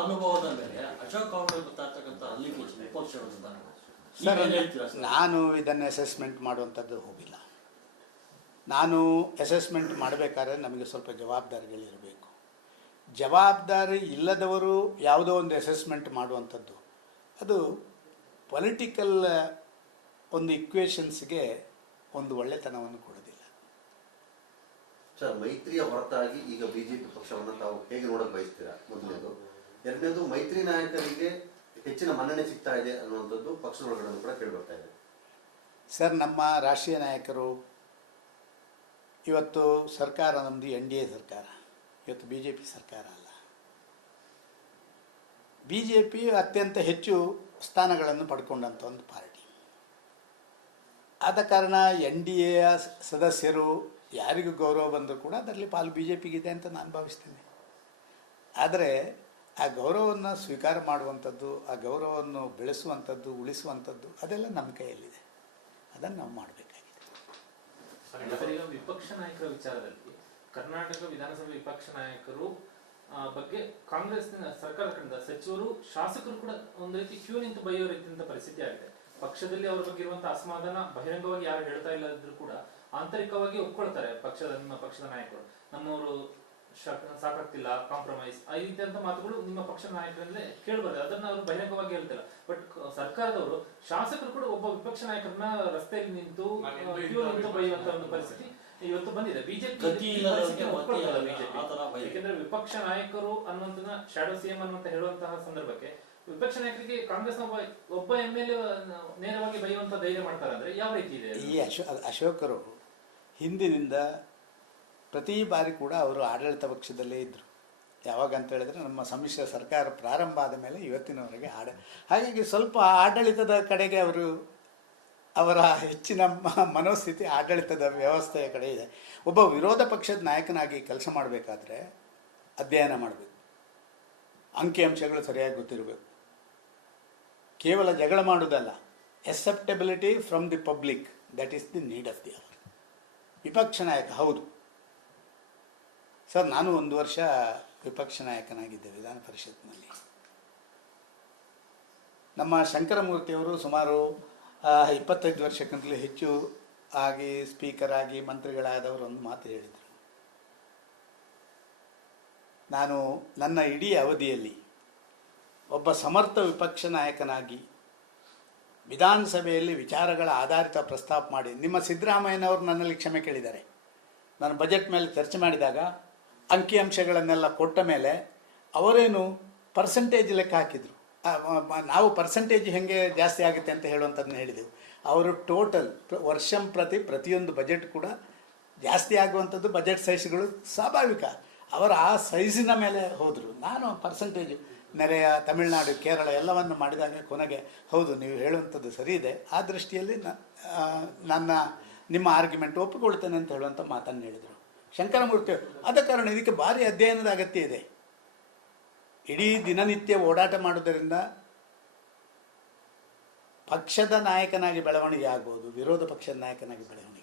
ಅನುಭವದ ಮೇಲೆ ಅಶೋಕ್ ಅವರು ಗೊತ್ತಾಗ್ತಕ್ಕಂಥ ಅಲ್ಲಿಗೇಜ್ ವಿಪಕ್ಷಗಳು ಸರ್, ನಾನು ಇದನ್ನು ಅಸೆಸ್ಮೆಂಟ್ ಮಾಡುವಂಥದ್ದು ಹೋಗಿಲ್ಲ. ನಾನು ಅಸೆಸ್ಮೆಂಟ್ ಮಾಡಬೇಕಾದ್ರೆ ನಮಗೆ ಸ್ವಲ್ಪ ಜವಾಬ್ದಾರಿಗಳಿರಬೇಕು. ಜವಾಬ್ದಾರಿ ಇಲ್ಲದವರು ಯಾವುದೋ ಒಂದು ಅಸೆಸ್ಮೆಂಟ್ ಮಾಡುವಂಥದ್ದು ಅದು ಪೊಲಿಟಿಕಲ್ ಒಂದು ಇಕ್ವೇಷನ್ಸ್ಗೆ ಒಂದು ಒಳ್ಳೆತನವನ್ನು ಕೊಡೋದಿಲ್ಲ. ಸರ್, ಮೈತ್ರಿಯ ಹೊರತಾಗಿ ಈಗ ಬಿಜೆಪಿ ಪಕ್ಷವನ್ನು ತಾವು ಹೇಗೆ ನೋಡಕ್ಕೆ ಬಯಸ್ತೀರಾ? ಮೊದಲನೇದು. ಎರಡನೇದು, ಮೈತ್ರಿ ನಾಯಕರಿಗೆ ಹೆಚ್ಚಿನ ಮನ್ನಣೆ ಸಿಗ್ತಾ ಇದೆ ಅನ್ನುವಂಥದ್ದು ಪಕ್ಷದೊಳಗಡೆ ಕೂಡ ಕೇಳಿಬರ್ತಾ ಇದೆ. ಸರ್, ನಮ್ಮ ರಾಷ್ಟ್ರೀಯ ನಾಯಕರು ಇವತ್ತು ಸರ್ಕಾರ ನಮ್ಮದು NDA ಸರ್ಕಾರ, ಇವತ್ತು BJP ಸರ್ಕಾರ ಅಲ್ಲ. BJP ಅತ್ಯಂತ ಹೆಚ್ಚು ಸ್ಥಾನಗಳನ್ನು ಪಡ್ಕೊಂಡಂಥ ಒಂದು ಪಾರ್ಟಿ. ಆದ ಕಾರಣ NDAಯ ಸದಸ್ಯರು ಯಾರಿಗೂ ಗೌರವ ಬಂದರೂ ಕೂಡ ಅದರಲ್ಲಿ ಪಾಲು BJPಗಿದೆ ಅಂತ ನಾನು ಭಾವಿಸ್ತೇನೆ. ಆದರೆ ಆ ಗೌರವವನ್ನು ಸ್ವೀಕಾರ ಮಾಡುವಂಥದ್ದು, ಆ ಗೌರವವನ್ನು ಬೆಳೆಸುವಂಥದ್ದು, ಉಳಿಸುವಂಥದ್ದು ಅದೆಲ್ಲ ನಮ್ಮ ಕೈಯಲ್ಲಿದೆ. ಅದನ್ನು ನಾವು ಮಾಡಬೇಕಾಗಿದೆ. ಈಗ ವಿಪಕ್ಷ ನಾಯಕರ ವಿಚಾರದಲ್ಲಿ ಕರ್ನಾಟಕ ವಿಧಾನಸಭೆ ವಿಪಕ್ಷ ನಾಯಕರು ಬಗ್ಗೆ ಕಾಂಗ್ರೆಸ್ನ ಸರ್ಕಾರದ ಕಡೆಯಿಂದ ಸಚಿವರು, ಶಾಸಕರು ಕೂಡ ಒಂದು ರೀತಿ ಕ್ಯೂ ನಿಂತು ಬೈಯೋ ರೀತಿಯ ಪರಿಸ್ಥಿತಿ ಆಗಿದೆ. ಪಕ್ಷದಲ್ಲಿ ಅವರ ಬಗ್ಗೆ ಇರುವಂತಹ ಅಸಮಾಧಾನ ಬಹಿರಂಗವಾಗಿ ಯಾರು ಹೇಳ್ತಾ ಇಲ್ಲದಿದ್ರು ಕೂಡ ಆಂತರಿಕವಾಗಿ ಒಪ್ಕೊಳ್ತಾರೆ. ನಿಮ್ಮ ಪಕ್ಷದ ನಾಯಕರು ನಮ್ಮವರು ಸಾಕಾಗ್ತಿಲ್ಲ, ಕಾಂಪ್ರಮೈಸ್ ಈ ರೀತಿಯಂತ ಮಾತುಗಳು ನಿಮ್ಮ ಪಕ್ಷದ ನಾಯಕರಲ್ಲೇ ಕೇಳಬಾರ್ದು. ಅದನ್ನ ಅವರು ಬಹಿರಂಗವಾಗಿ ಹೇಳ್ತಿಲ್ಲ. ಬಟ್ ಸರ್ಕಾರದವರು ಶಾಸಕರು ಕೂಡ ಒಬ್ಬ ವಿಪಕ್ಷ ನಾಯಕರನ್ನ ರಸ್ತೆಯಲ್ಲಿ ನಿಂತು ಬೈಯುವಂತ ಒಂದು ಪರಿಸ್ಥಿತಿ ಇವತ್ತು ಬಂದಿದೆ. ಬಿಜೆಪಿ ಯಾಕೆಂದ್ರೆ ವಿಪಕ್ಷ ನಾಯಕರು ಅನ್ನುವಂತ ಶಾಡೋ CM ಅನ್ನುವಂತ ಹೇಳುವಂತಹ ಸಂದರ್ಭಕ್ಕೆ ವಿಪಕ್ಷ ನಾಯಕರಿಗೆ ಕಾಂಗ್ರೆಸ್ನ ಒಬ್ಬ MLA ನೇರವಾಗಿ ಬೈಯುವಂತ ಧೈರ್ಯ ಮಾಡ್ತಾರೆ ಅಂದ್ರೆ ಯಾವ ರೀತಿ ಇದೆ? ಈ ಅಶೋಕರು ಹಿಂದಿನಿಂದ ಪ್ರತಿ ಬಾರಿ ಕೂಡ ಅವರು ಆಡಳಿತ ಪಕ್ಷದಲ್ಲೇ ಇದ್ದರು. ಯಾವಾಗ ಅಂತ ಹೇಳಿದ್ರೆ ನಮ್ಮ ಸಮ್ಮಿಶ್ರ ಸರ್ಕಾರ ಪ್ರಾರಂಭ ಆದ ಮೇಲೆ ಇವತ್ತಿನವರೆಗೆ ಹಾಗಾಗಿ ಸ್ವಲ್ಪ ಆಡಳಿತದ ಕಡೆಗೆ ಅವರ ಹೆಚ್ಚಿನ ಮನೋಸ್ಥಿತಿ ಆಡಳಿತದ ವ್ಯವಸ್ಥೆಯ ಕಡೆ ಇದೆ. ಒಬ್ಬ ವಿರೋಧ ಪಕ್ಷದ ನಾಯಕನಾಗಿ ಕೆಲಸ ಮಾಡಬೇಕಾದ್ರೆ ಅಧ್ಯಯನ ಮಾಡಬೇಕು, ಅಂಕಿಅಂಶಗಳು ಸರಿಯಾಗಿ ಗೊತ್ತಿರಬೇಕು, ಕೇವಲ ಜಗಳ ಮಾಡೋದಲ್ಲ. Acceptability from the public, that is the need of the hour. ವಿಪಕ್ಷ ನಾಯಕ ಹೌದು ಸರ್, ನಾನು 1 ವರ್ಷ ವಿಪಕ್ಷ ನಾಯಕನಾಗಿದ್ದೆ ವಿಧಾನ ಪರಿಷತ್ನಲ್ಲಿ. ನಮ್ಮ ಶಂಕರಮೂರ್ತಿಯವರು ಸುಮಾರು 25 ವರ್ಷಕ್ಕಿಂತಲೂ ಹೆಚ್ಚು ಆಗಿ ಸ್ಪೀಕರ್ ಆಗಿ ಮಂತ್ರಿಗಳಾದವರು ಒಂದು ಮಾತು ಹೇಳಿದರು. ನಾನು ನನ್ನ ಇಡೀ ಅವಧಿಯಲ್ಲಿ ಒಬ್ಬ ಸಮರ್ಥ ವಿಪಕ್ಷ ನಾಯಕನಾಗಿ ವಿಧಾನಸಭೆಯಲ್ಲಿ ವಿಚಾರಗಳ ಆಧಾರಿತ ಪ್ರಸ್ತಾಪ ಮಾಡಿ, ನಿಮ್ಮ ಸಿದ್ದರಾಮಯ್ಯನವರು ನನ್ನಲ್ಲಿ ಕ್ಷಮೆ ಕೇಳಿದ್ದಾರೆ. ನಾನು ಬಜೆಟ್ ಮೇಲೆ ಚರ್ಚೆ ಮಾಡಿದಾಗ ಅಂಕಿಅಂಶಗಳನ್ನೆಲ್ಲ ಕೊಟ್ಟ ಮೇಲೆ ಅವರೇನು ಪರ್ಸೆಂಟೇಜ್ ಲೆಕ್ಕ ಹಾಕಿದರು. ನಾವು ಪರ್ಸೆಂಟೇಜ್ ಹೇಗೆ ಜಾಸ್ತಿ ಆಗುತ್ತೆ ಅಂತ ಹೇಳುವಂಥದ್ದನ್ನ ಹೇಳಿದೆವು. ಅವರು ಟೋಟಲ್ ಪ್ರತಿಯೊಂದು ಬಜೆಟ್ ಕೂಡ ಜಾಸ್ತಿ ಆಗುವಂಥದ್ದು ಬಜೆಟ್ ಸೈಜ್ಗಳು ಸ್ವಾಭಾವಿಕ. ಅವರ ಆ ಸೈಜಿನ ಮೇಲೆ ಹೋದರು. ನಾನು ಪರ್ಸೆಂಟೇಜ್ ನೆರೆಯ ತಮಿಳುನಾಡು, ಕೇರಳ ಎಲ್ಲವನ್ನು ಮಾಡಿದಾಗ ಕೊನೆಗೆ ಹೌದು ನೀವು ಹೇಳುವಂಥದ್ದು ಸರಿ ಇದೆ, ಆ ದೃಷ್ಟಿಯಲ್ಲಿ ನಿಮ್ಮ ಆರ್ಗ್ಯುಮೆಂಟ್ ಒಪ್ಪಿಕೊಳ್ತೇನೆ ಅಂತ ಹೇಳುವಂಥ ಮಾತನ್ನು ಹೇಳಿದರು ಶಂಕರಮೂರ್ತಿ. ಆದ ಕಾರಣ ಇದಕ್ಕೆ ಭಾರಿ ಅಧ್ಯಯನದ ಅಗತ್ಯ ಇದೆ. ಇಡೀ ದಿನನಿತ್ಯ ಓಡಾಟ ಮಾಡೋದರಿಂದ ಪಕ್ಷದ ನಾಯಕನಾಗಿ ಬೆಳವಣಿಗೆ ಆಗ್ಬೋದು, ವಿರೋಧ ಪಕ್ಷದ ನಾಯಕನಾಗಿ ಬೆಳವಣಿಗೆ